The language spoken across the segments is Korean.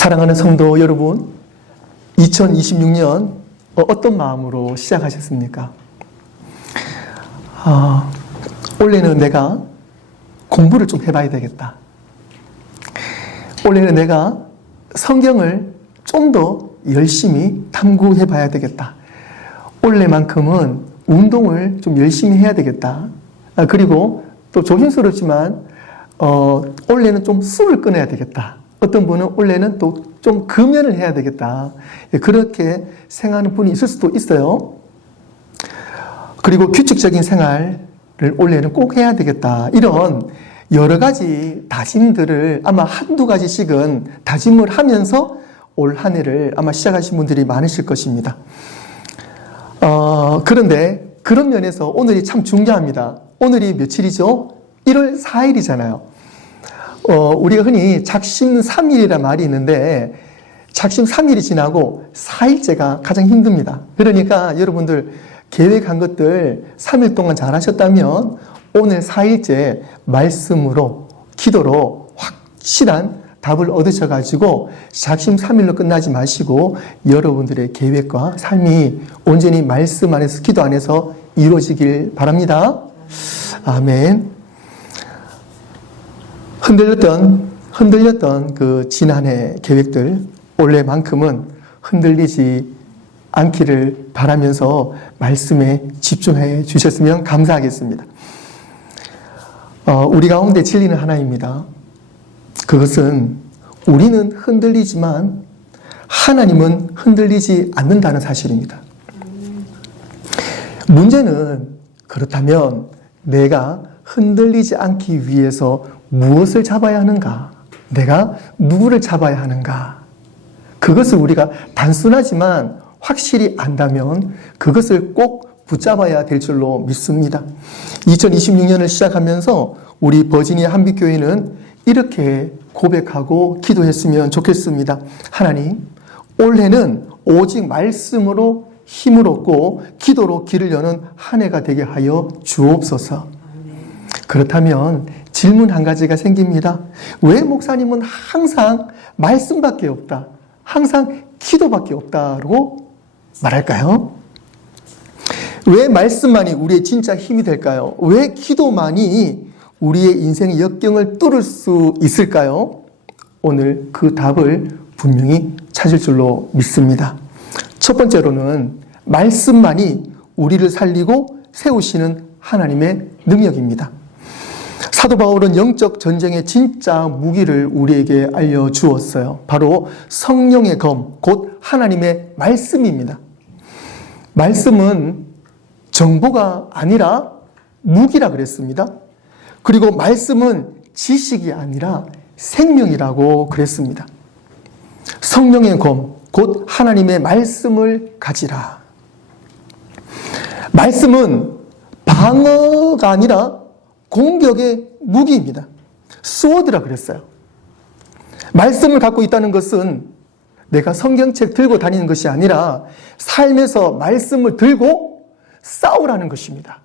사랑하는 성도 여러분, 2026년 어떤 마음으로 시작하셨습니까? 올해는 내가 공부를 좀 해봐야 되겠다. 올해는 내가 성경을 좀 더 열심히 탐구해봐야 되겠다. 올해만큼은 운동을 좀 열심히 해야 되겠다. 그리고 또 조심스럽지만 올해는 좀 술을 끊어야 되겠다. 어떤 분은 올해는 또 좀 금연을 해야 되겠다. 그렇게 생각하는 분이 있을 수도 있어요. 그리고 규칙적인 생활을 올해는 꼭 해야 되겠다. 이런 여러 가지 다짐들을 아마 한두 가지씩은 다짐을 하면서 올 한 해를 아마 시작하신 분들이 많으실 것입니다. 그런데 그런 면에서 오늘이 참 중요합니다. 오늘이 며칠이죠? 1월 4일이잖아요. 우리가 흔히 작심 3일이라는 말이 있는데 작심 3일이 지나고 4일째가 가장 힘듭니다. 그러니까 여러분들 계획한 것들 3일 동안 잘 하셨다면 오늘 4일째 말씀으로 기도로 확실한 답을 얻으셔가지고 작심 3일로 끝나지 마시고 여러분들의 계획과 삶이 온전히 말씀 안에서 기도 안에서 이루어지길 바랍니다. 아멘. 흔들렸던 그 지난해 계획들 올해만큼은 흔들리지 않기를 바라면서 말씀에 집중해 주셨으면 감사하겠습니다. 우리 가운데 진리는 하나입니다. 그것은 우리는 흔들리지만 하나님은 흔들리지 않는다는 사실입니다. 문제는 그렇다면 내가 흔들리지 않기 위해서 무엇을 잡아야 하는가? 내가 누구를 잡아야 하는가? 그것을 우리가 단순하지만 확실히 안다면 그것을 꼭 붙잡아야 될 줄로 믿습니다. 2026년을 시작하면서 우리 버지니아 한빛교회는 이렇게 고백하고 기도했으면 좋겠습니다. 하나님, 올해는 오직 말씀으로 힘을 얻고 기도로 길을 여는 한 해가 되게 하여 주옵소서. 그렇다면 질문 한 가지가 생깁니다. 왜 목사님은 항상 말씀밖에 없다, 항상 기도밖에 없다고 말할까요? 왜 말씀만이 우리의 진짜 힘이 될까요? 왜 기도만이 우리의 인생의 역경을 뚫을 수 있을까요? 오늘 그 답을 분명히 찾을 줄로 믿습니다. 첫 번째로는 말씀만이 우리를 살리고 세우시는 하나님의 능력입니다. 사도 바울은 영적 전쟁의 진짜 무기를 우리에게 알려주었어요. 바로 성령의 검, 곧 하나님의 말씀입니다. 말씀은 정보가 아니라 무기라 그랬습니다. 그리고 말씀은 지식이 아니라 생명이라고 그랬습니다. 성령의 검, 곧 하나님의 말씀을 가지라. 말씀은 방어가 아니라 공격의 무기입니다. 스워드라 그랬어요. 말씀을 갖고 있다는 것은 내가 성경책 들고 다니는 것이 아니라 삶에서 말씀을 들고 싸우라는 것입니다.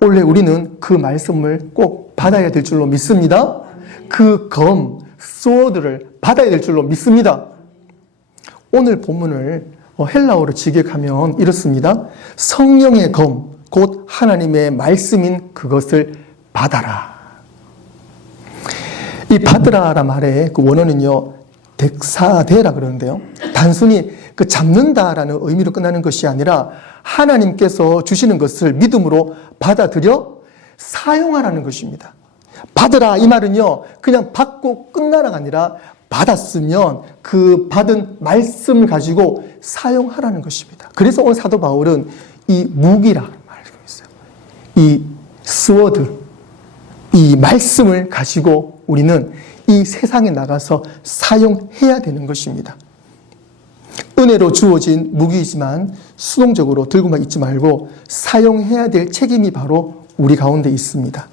원래 우리는 그 말씀을 꼭 받아야 될 줄로 믿습니다. 그 검, 스워드를 받아야 될 줄로 믿습니다. 오늘 본문을 헬라어로 직역하면 이렇습니다. 성령의 검, 곧 하나님의 말씀인 그것을 받아라. 이 받으라라 말의 그 원어는요, 덱사데라 그러는데요. 단순히 그 잡는다라는 의미로 끝나는 것이 아니라 하나님께서 주시는 것을 믿음으로 받아들여 사용하라는 것입니다. 받으라 이 말은요, 그냥 받고 끝나라가 아니라 받았으면 그 받은 말씀을 가지고 사용하라는 것입니다. 그래서 오늘 사도 바울은 이 무기라 말하고 있어요. 이 스워드, 이 말씀을 가지고 우리는 이 세상에 나가서 사용해야 되는 것입니다. 은혜로 주어진 무기이지만 수동적으로 들고만 있지 말고 사용해야 될 책임이 바로 우리 가운데 있습니다.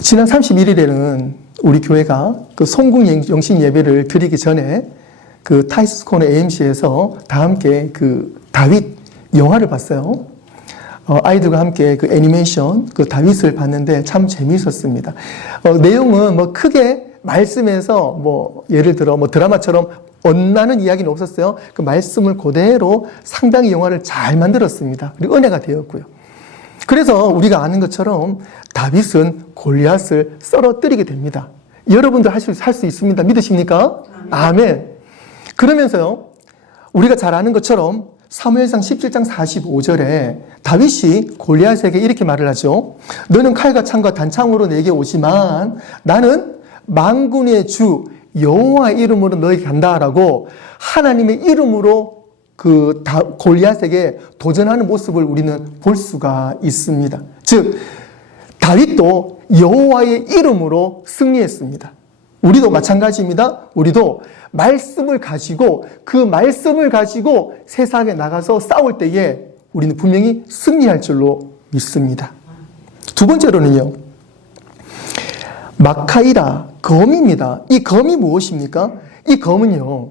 지난 31일에는 우리 교회가 그 송궁 영신 예배를 드리기 전에 그 타이스코너 AMC에서 다 함께 그 다윗 영화를 봤어요. 아이들과 함께 그 애니메이션, 그 다윗을 봤는데 참 재미있었습니다. 내용은 뭐 크게 말씀에서 뭐 예를 들어 뭐 드라마처럼 엇나는 이야기는 없었어요. 그 말씀을 그대로 상당히 영화를 잘 만들었습니다. 그리고 은혜가 되었고요. 그래서 우리가 아는 것처럼 다윗은 골리앗을 쓰러뜨리게 됩니다. 여러분도 할 수 있습니다. 믿으십니까? 아멘. 그러면서요, 우리가 잘 아는 것처럼 사무엘상 17장 45절에 다윗이 골리앗에게 이렇게 말을 하죠. 너는 칼과 창과 단창으로 내게 오지만 나는 만군의 주 여호와의 이름으로 너에게 간다라고 하나님의 이름으로 그 골리앗에게 도전하는 모습을 우리는 볼 수가 있습니다. 즉 다윗도 여호와의 이름으로 승리했습니다. 우리도 마찬가지입니다. 우리도 말씀을 가지고 그 말씀을 가지고 세상에 나가서 싸울 때에 우리는 분명히 승리할 줄로 믿습니다. 두 번째로는요, 마카이라, 검입니다. 이 검이 무엇입니까? 이 검은요,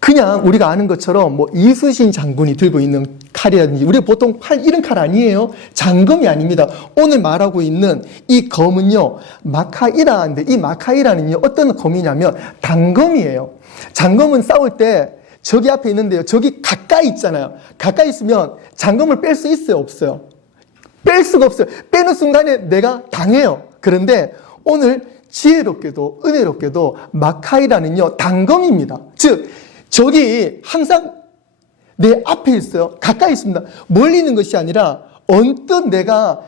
그냥 우리가 아는 것처럼 뭐 이순신 장군이 들고 있는 칼이라든지, 우리가 보통 팔 이런 칼 아니에요. 장검이 아닙니다. 오늘 말하고 있는 이 검은요, 마카이라인데, 이 마카이라는요, 어떤 검이냐면 단검이에요. 장검은 싸울 때 저기 앞에 있는데요, 저기 가까이 있잖아요. 가까이 있으면 장검을 뺄 수 있어요, 없어요? 뺄 수가 없어요. 빼는 순간에 내가 당해요. 그런데 오늘 지혜롭게도 은혜롭게도 마카이라는요, 단검입니다. 즉 저기 항상 내 앞에 있어요. 가까이 있습니다. 멀리 있는 것이 아니라 언뜻 내가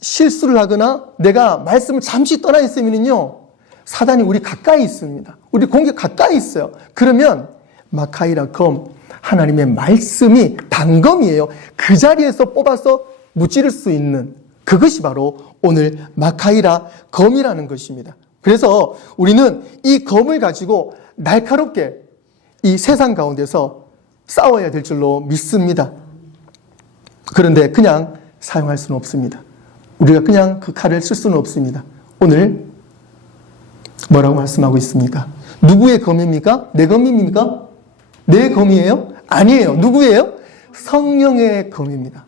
실수를 하거나 내가 말씀을 잠시 떠나 있으면요, 사단이 우리 가까이 있습니다. 우리 공격 가까이 있어요. 그러면 마카이라 검, 하나님의 말씀이 단검이에요. 그 자리에서 뽑아서 무찌를 수 있는 그것이 바로 오늘 마카이라 검이라는 것입니다. 그래서 우리는 이 검을 가지고 날카롭게 이 세상 가운데서 싸워야 될 줄로 믿습니다. 그런데 그냥 사용할 수는 없습니다. 우리가 그냥 그 칼을 쓸 수는 없습니다. 오늘 뭐라고 말씀하고 있습니까? 누구의 검입니까? 내 검입니까? 내 검이에요? 아니에요. 누구예요? 성령의 검입니다.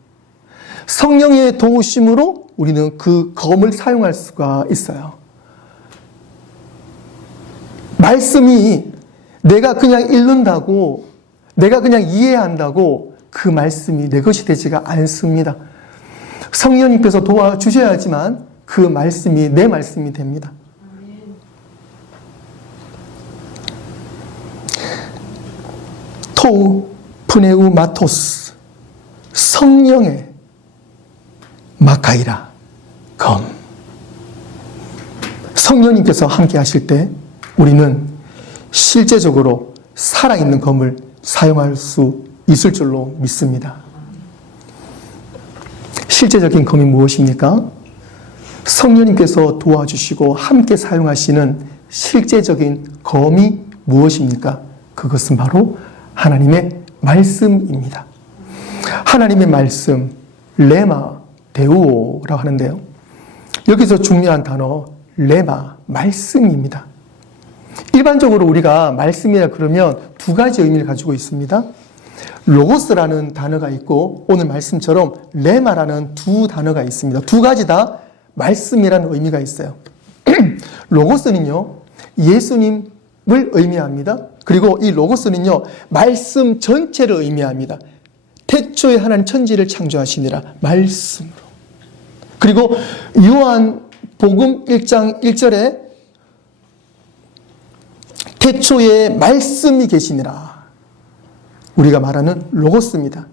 성령의 도우심으로 우리는 그 검을 사용할 수가 있어요. 말씀이 내가 그냥 읽는다고, 내가 그냥 이해한다고 그 말씀이 내 것이 되지가 않습니다. 성령님께서 도와주셔야지만 그 말씀이 내 말씀이 됩니다. 토우 프네우 마토스, 성령의 마카이라 검. 성령님께서 함께 하실 때 우리는 실제적으로 살아있는 검을 사용할 수 있을 줄로 믿습니다. 실제적인 검이 무엇입니까? 성령님께서 도와주시고 함께 사용하시는 실제적인 검이 무엇입니까? 그것은 바로 하나님의 말씀입니다. 하나님의 말씀, 레마 데우오라고 하는데요. 여기서 중요한 단어 레마, 말씀입니다. 일반적으로 우리가 말씀이라 그러면 두 가지 의미를 가지고 있습니다. 로고스라는 단어가 있고 오늘 말씀처럼 레마라는 두 단어가 있습니다. 두 가지 다 말씀이라는 의미가 있어요. 로고스는요, 예수님을 의미합니다. 그리고 이 로고스는요, 말씀 전체를 의미합니다. 태초에 하나님 천지를 창조하시니라 말씀으로. 그리고 요한복음 1장 1절에 태초에 말씀이 계시니라. 우리가 말하는 로고스입니다.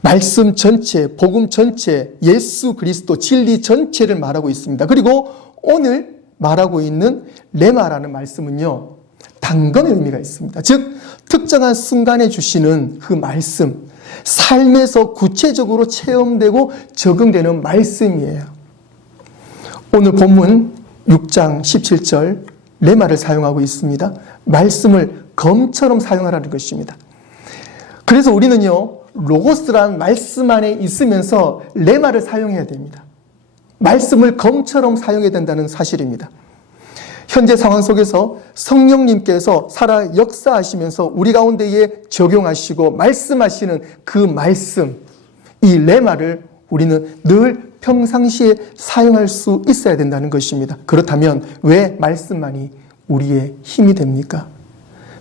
말씀 전체, 복음 전체, 예수 그리스도 진리 전체를 말하고 있습니다. 그리고 오늘 말하고 있는 레마라는 말씀은요, 단검의 의미가 있습니다. 즉 특정한 순간에 주시는 그 말씀, 삶에서 구체적으로 체험되고 적용되는 말씀이에요. 오늘 본문 6장 17절 레마를 사용하고 있습니다. 말씀을 검처럼 사용하라는 것입니다. 그래서 우리는요, 로고스란 말씀 안에 있으면서 레마를 사용해야 됩니다. 말씀을 검처럼 사용해야 된다는 사실입니다. 현재 상황 속에서 성령님께서 살아 역사하시면서 우리 가운데에 적용하시고 말씀하시는 그 말씀, 이 레마를 우리는 늘 평상시에 사용할 수 있어야 된다는 것입니다. 그렇다면 왜 말씀만이 우리의 힘이 됩니까?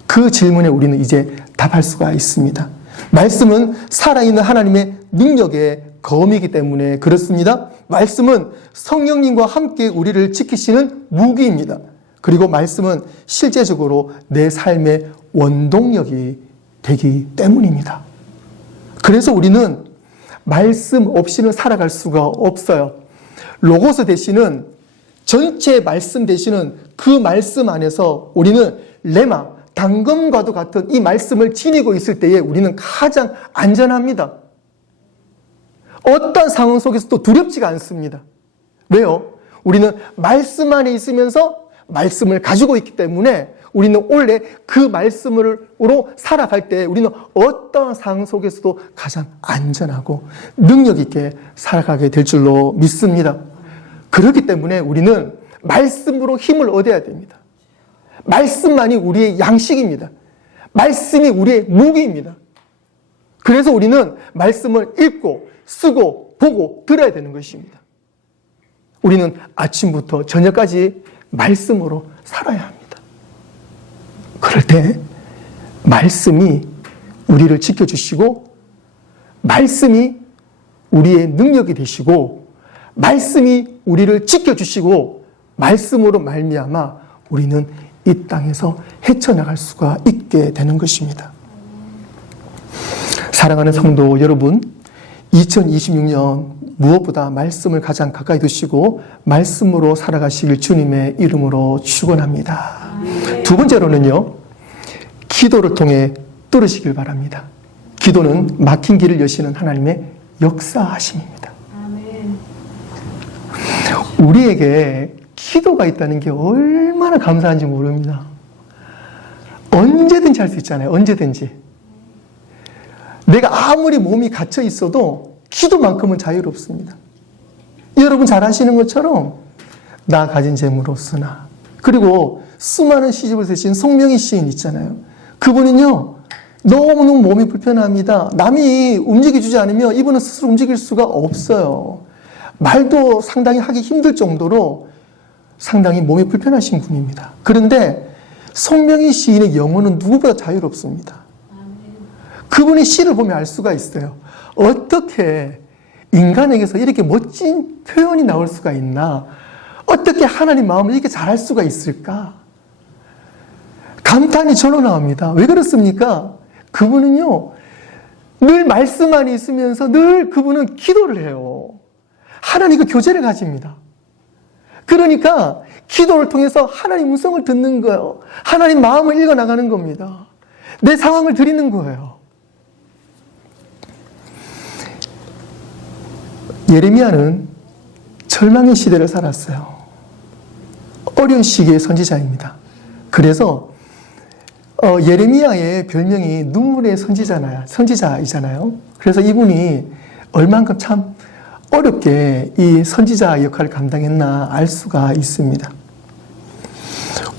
그 질문에 우리는 이제 답할 수가 있습니다. 말씀은 살아있는 하나님의 능력의 검이기 때문에 그렇습니다. 말씀은 성령님과 함께 우리를 지키시는 무기입니다. 그리고 말씀은 실제적으로 내 삶의 원동력이 되기 때문입니다. 그래서 우리는 말씀 없이는 살아갈 수가 없어요. 로고스 대신은 전체 말씀 대신은 그 말씀 안에서 우리는 레마, 당금과도 같은 이 말씀을 지니고 있을 때에 우리는 가장 안전합니다. 어떤 상황 속에서도 두렵지가 않습니다. 왜요? 우리는 말씀 안에 있으면서 말씀을 가지고 있기 때문에 우리는 원래 그 말씀으로 살아갈 때 우리는 어떤 상황 속에서도 가장 안전하고 능력 있게 살아가게 될 줄로 믿습니다. 그렇기 때문에 우리는 말씀으로 힘을 얻어야 됩니다. 말씀만이 우리의 양식입니다. 말씀이 우리의 무기입니다. 그래서 우리는 말씀을 읽고 쓰고 보고 들어야 되는 것입니다. 우리는 아침부터 저녁까지 말씀으로 살아야 합니다. 그럴 때 말씀이 우리를 지켜주시고 말씀이 우리의 능력이 되시고 말씀이 우리를 지켜주시고 말씀으로 말미암아 우리는 이 땅에서 헤쳐나갈 수가 있게 되는 것입니다. 사랑하는 성도 여러분, 2026년 무엇보다 말씀을 가장 가까이 두시고 말씀으로 살아가시길 주님의 이름으로 축원합니다. 두 번째로는요, 기도를 통해 뚫으시길 바랍니다. 기도는 막힌 길을 여시는 하나님의 역사하심입니다. 우리에게 기도가 있다는 게 얼마나 감사한지 모릅니다. 언제든지 할 수 있잖아요. 언제든지. 내가 아무리 몸이 갇혀 있어도 기도만큼은 자유롭습니다. 여러분 잘 아시는 것처럼 나 가진 재물 없으나, 그리고 수많은 시집을 쓰신 송명희 시인 있잖아요. 그분은요 너무너무 몸이 불편합니다. 남이 움직여주지 않으면 이분은 스스로 움직일 수가 없어요. 말도 상당히 하기 힘들 정도로 상당히 몸이 불편하신 분입니다. 그런데 송명희 시인의 영혼은 누구보다 자유롭습니다. 그분의 시를 보면 알 수가 있어요. 어떻게 인간에게서 이렇게 멋진 표현이 나올 수가 있나? 어떻게 하나님 마음을 이렇게 잘할 수가 있을까? 감탄이 절로 나옵니다. 왜 그렇습니까? 그분은요, 늘 말씀 안에 있으면서 늘 그분은 기도를 해요. 하나님과 교제를 가집니다. 그러니까 기도를 통해서 하나님 음성을 듣는 거예요. 하나님 마음을 읽어나가는 겁니다. 내 상황을 드리는 거예요. 예레미야는 절망의 시대를 살았어요. 어려운 시기의 선지자입니다. 그래서 예레미야의 별명이 눈물의 선지자이잖아요. 그래서 이분이 얼만큼 참 어렵게 이 선지자 역할을 감당했나 알 수가 있습니다.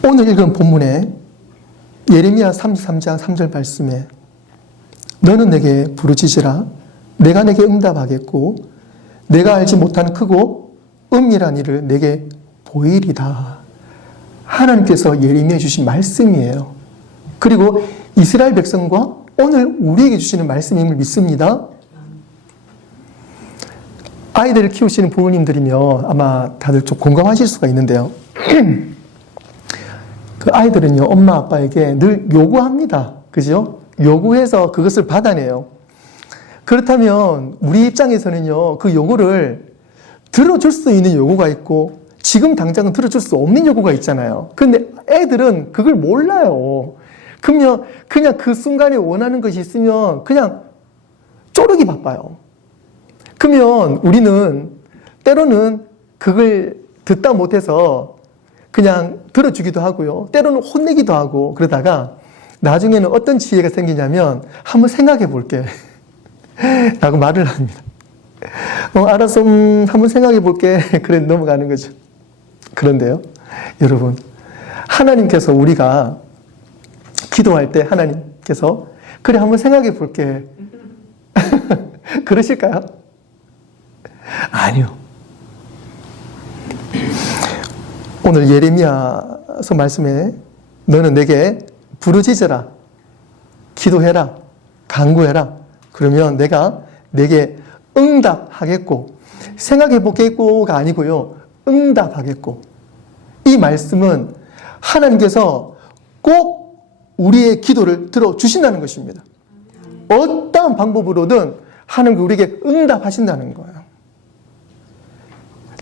오늘 읽은 본문에 예레미야 33장 3절 말씀에 너는 내게 부르짖으라 내가 내게 응답하겠고 내가 알지 못하는 크고 은밀한 일을 내게 보이리다. 하나님께서 예레미야에 주신 말씀이에요. 그리고 이스라엘 백성과 오늘 우리에게 주시는 말씀임을 믿습니다. 아이들을 키우시는 부모님들이면 아마 다들 좀 공감하실 수가 있는데요. 그 아이들은요, 엄마 아빠에게 늘 요구합니다. 그죠? 요구해서 그것을 받아내요. 그렇다면 우리 입장에서는요, 그 요구를 들어줄 수 있는 요구가 있고 지금 당장은 들어줄 수 없는 요구가 있잖아요. 그런데 애들은 그걸 몰라요. 그러면 그냥 그 순간에 원하는 것이 있으면 그냥 쪼르기 바빠요. 그러면 우리는 때로는 그걸 듣다 못해서 그냥 들어주기도 하고요. 때로는 혼내기도 하고 그러다가 나중에는 어떤 지혜가 생기냐면 한번 생각해 볼게 라고 말을 합니다. 알아서 한번 생각해 볼게. 그래 넘어가는 거죠. 그런데요, 여러분, 하나님께서 우리가 기도할 때 하나님께서 그래 한번 생각해 볼게 그러실까요? 아니요. 오늘 예레미야서 말씀에 너는 내게 부르짖어라, 기도해라, 간구해라. 그러면 내가 내게 응답하겠고, 생각해 보겠고가 아니고요. 응답하겠고. 이 말씀은 하나님께서 꼭 우리의 기도를 들어주신다는 것입니다. 어떠한 방법으로든 하나님께 우리에게 응답하신다는 거예요.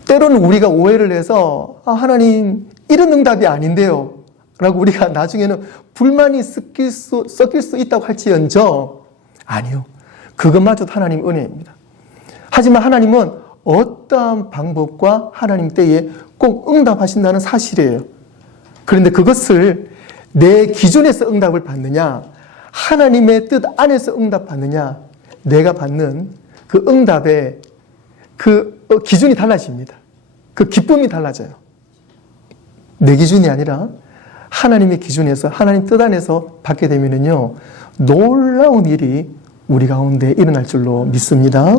때로는 우리가 오해를 해서 하나님 이런 응답이 아닌데요 라고 우리가 나중에는 불만이 섞일 수 있다고 할지언정 아니요. 그것마저도 하나님 은혜입니다. 하지만 하나님은 어떠한 방법과 하나님 때에 꼭 응답하신다는 사실이에요. 그런데 그것을 내 기준에서 응답을 받느냐, 하나님의 뜻 안에서 응답받느냐, 내가 받는 그 응답의 그 기준이 달라집니다. 그 기쁨이 달라져요. 내 기준이 아니라 하나님의 기준에서, 하나님 뜻 안에서 받게 되면은요, 놀라운 일이 우리 가운데 일어날 줄로 믿습니다.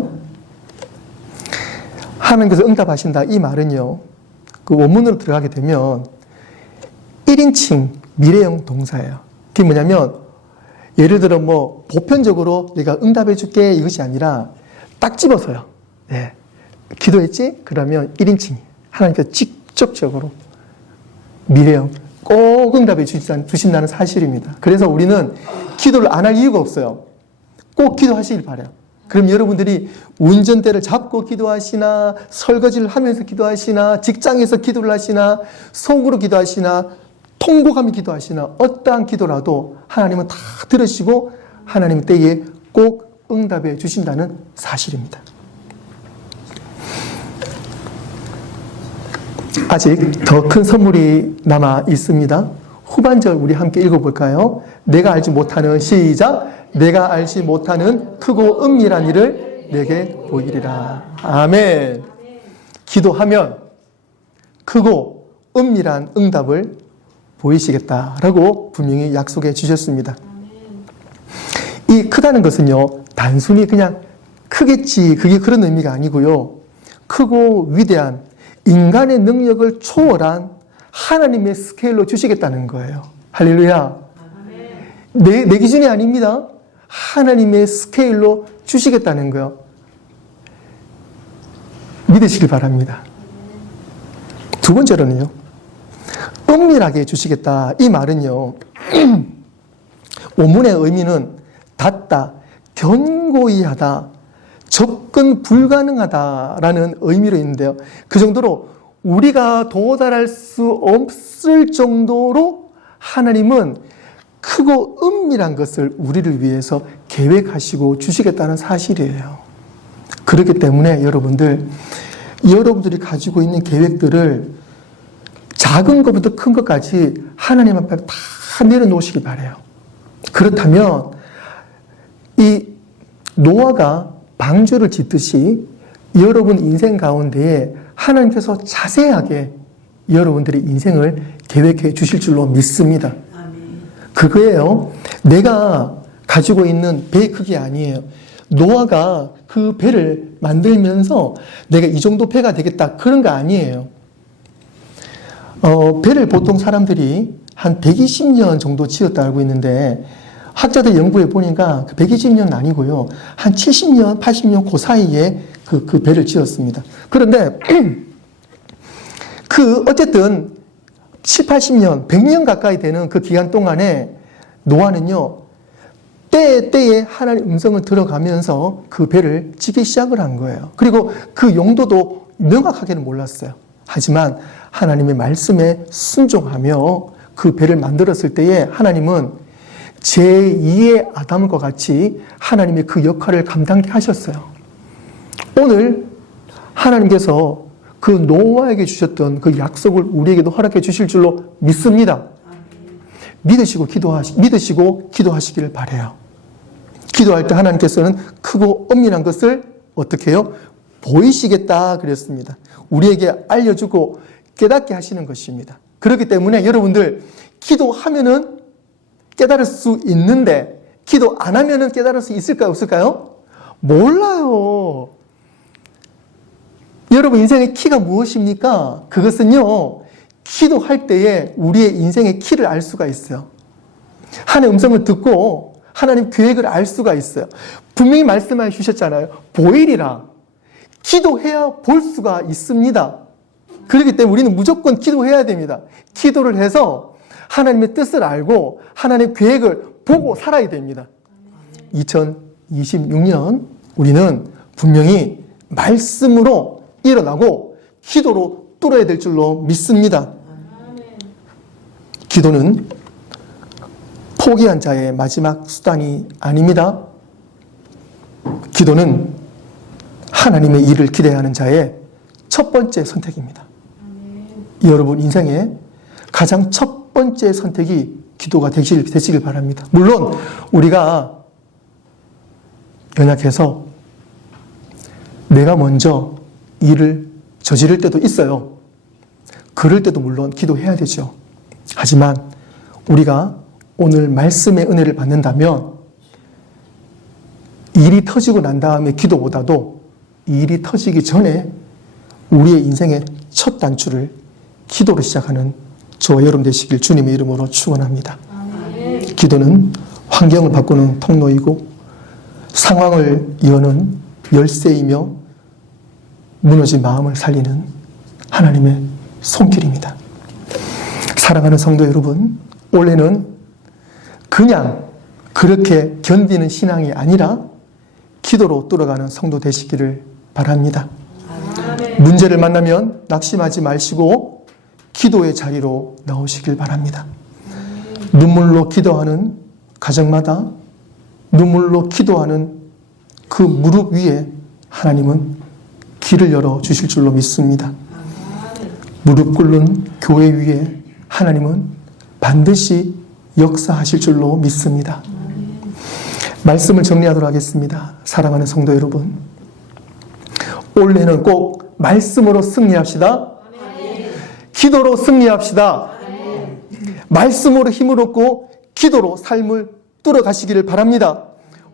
하나님께서 응답하신다 이 말은요, 그 원문으로 들어가게 되면 1인칭 미래형 동사예요. 그게 뭐냐면 예를 들어 뭐 보편적으로 내가 응답해 줄게 이것이 아니라 딱 집어서요. 네. 기도했지? 그러면 1인칭 하나님께서 직접적으로 미래형 꼭 응답해 주신다는 사실입니다. 그래서 우리는 기도를 안 할 이유가 없어요. 꼭 기도하시길 바라요. 그럼 여러분들이 운전대를 잡고 기도하시나, 설거지를 하면서 기도하시나, 직장에서 기도를 하시나, 속으로 기도하시나, 통곡하며 기도하시나, 어떠한 기도라도 하나님은 다 들으시고 하나님 때에 꼭 응답해 주신다는 사실입니다. 아직 더 큰 선물이 남아 있습니다. 후반절 우리 함께 읽어볼까요? 내가 알지 못하는, 시작! 내가 알지 못하는 크고 은밀한 일을 내게 보이리라. 아멘. 기도하면 크고 은밀한 응답을 보이시겠다라고 분명히 약속해 주셨습니다. 이 크다는 것은요, 단순히 그냥 크겠지, 그게 그런 의미가 아니고요. 크고 위대한 인간의 능력을 초월한 하나님의 스케일로 주시겠다는 거예요. 할렐루야. 내 기준이 아닙니다. 하나님의 스케일로 주시겠다는 거예요. 믿으시길 바랍니다. 두 번째로는요, 은밀하게 주시겠다. 이 말은요, 원문의 의미는 닿다, 견고히 하다, 접근 불가능하다라는 의미로 있는데요. 그 정도로 우리가 도달할 수 없을 정도로 하나님은 크고 은밀한 것을 우리를 위해서 계획하시고 주시겠다는 사실이에요. 그렇기 때문에 여러분들이 가지고 있는 계획들을 작은 것부터 큰 것까지 하나님 앞에 다 내려놓으시기 바라요. 그렇다면 이 노아가 방주를 짓듯이 여러분 인생 가운데에 하나님께서 자세하게 여러분들의 인생을 계획해 주실 줄로 믿습니다. 그거예요. 내가 가지고 있는 배의 크기 아니에요. 노아가 그 배를 만들면서 내가 이 정도 배가 되겠다 그런 거 아니에요. 배를 보통 사람들이 한 120년 정도 지었다 알고 있는데 학자들 연구해 보니까 그 120년은 아니고요. 한 70년, 80년 그 사이에 그 배를 지었습니다. 그런데 어쨌든 7, 80년, 100년 가까이 되는 그 기간 동안에 노아는요, 때에 하나님의 음성을 들어가면서 그 배를 짓기 시작을 한 거예요. 그리고 그 용도도 명확하게는 몰랐어요. 하지만 하나님의 말씀에 순종하며 그 배를 만들었을 때에 하나님은 제2의 아담과 같이 하나님의 그 역할을 감당케 하셨어요. 오늘 하나님께서 그 노아에게 주셨던 그 약속을 우리에게도 허락해 주실 줄로 믿습니다. 믿으시고 기도하시기를 바라요. 기도할 때 하나님께서는 크고 은밀한 것을 어떻게 해요? 보이시겠다 그랬습니다. 우리에게 알려주고 깨닫게 하시는 것입니다. 그렇기 때문에 여러분들 기도하면은 깨달을 수 있는데 기도 안 하면은 깨달을 수 있을까요? 없을까요? 몰라요. 여러분 인생의 키가 무엇입니까? 그것은요, 기도할 때에 우리의 인생의 키를 알 수가 있어요. 하나님의 음성을 듣고 하나님 계획을 알 수가 있어요. 분명히 말씀해 주셨잖아요. 보이리라. 기도해야 볼 수가 있습니다. 그렇기 때문에 우리는 무조건 기도해야 됩니다. 기도를 해서 하나님의 뜻을 알고 하나님의 계획을 보고 살아야 됩니다. 2026년 우리는 분명히 말씀으로 일어나고 기도로 뚫어야 될 줄로 믿습니다. 기도는 포기한 자의 마지막 수단이 아닙니다. 기도는 하나님의 일을 기대하는 자의 첫 번째 선택입니다. 여러분 인생의 가장 첫 번째 선택이 기도가 되시길 바랍니다. 물론 우리가 연약해서 내가 먼저 일을 저지를 때도 있어요. 그럴 때도 물론 기도해야 되죠. 하지만 우리가 오늘 말씀의 은혜를 받는다면 일이 터지고 난 다음에 기도보다도 일이 터지기 전에 우리의 인생의 첫 단추를 기도로 시작하는 저와 여러분 되시길 주님의 이름으로 축원합니다. 기도는 환경을 바꾸는 통로이고 상황을 여는 열쇠이며 무너진 마음을 살리는 하나님의 손길입니다. 사랑하는 성도 여러분, 올해는 그냥 그렇게 견디는 신앙이 아니라 기도로 뚫어가는 성도 되시기를 바랍니다. 문제를 만나면 낙심하지 마시고 기도의 자리로 나오시길 바랍니다. 눈물로 기도하는 가정마다 눈물로 기도하는 그 무릎 위에 하나님은 길을 열어주실 줄로 믿습니다. 무릎 꿇는 교회 위에 하나님은 반드시 역사하실 줄로 믿습니다. 말씀을 정리하도록 하겠습니다. 사랑하는 성도 여러분, 올해는 꼭 말씀으로 승리합시다. 기도로 승리합시다. 말씀으로 힘을 얻고 기도로 삶을 뚫어가시기를 바랍니다.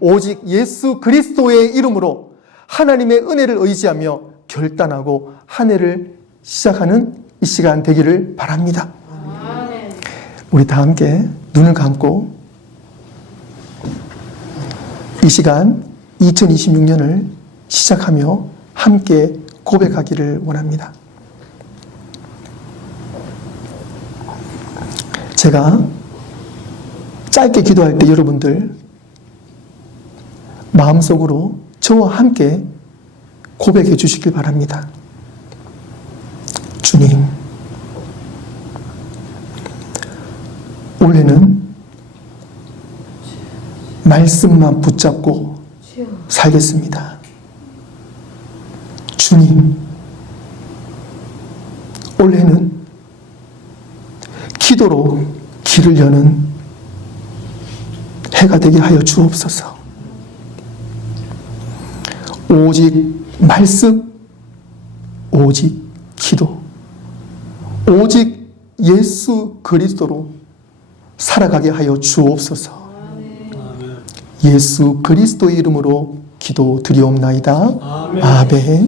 오직 예수 그리스도의 이름으로 하나님의 은혜를 의지하며 결단하고 한 해를 시작하는 이 시간 되기를 바랍니다. 우리 다 함께 눈을 감고 이 시간 2026년을 시작하며 함께 고백하기를 원합니다. 제가 짧게 기도할 때 여러분들 마음속으로 저와 함께 고백해 주시길 바랍니다. 주님, 올해는 말씀만 붙잡고 살겠습니다. 주님, 올해는 기도로 길을 여는 해가 되게 하여 주옵소서. 오직 말씀, 오직 기도, 오직 예수 그리스도로 살아가게 하여 주옵소서. 예수 그리스도의 이름으로 기도 드리옵나이다. 아멘.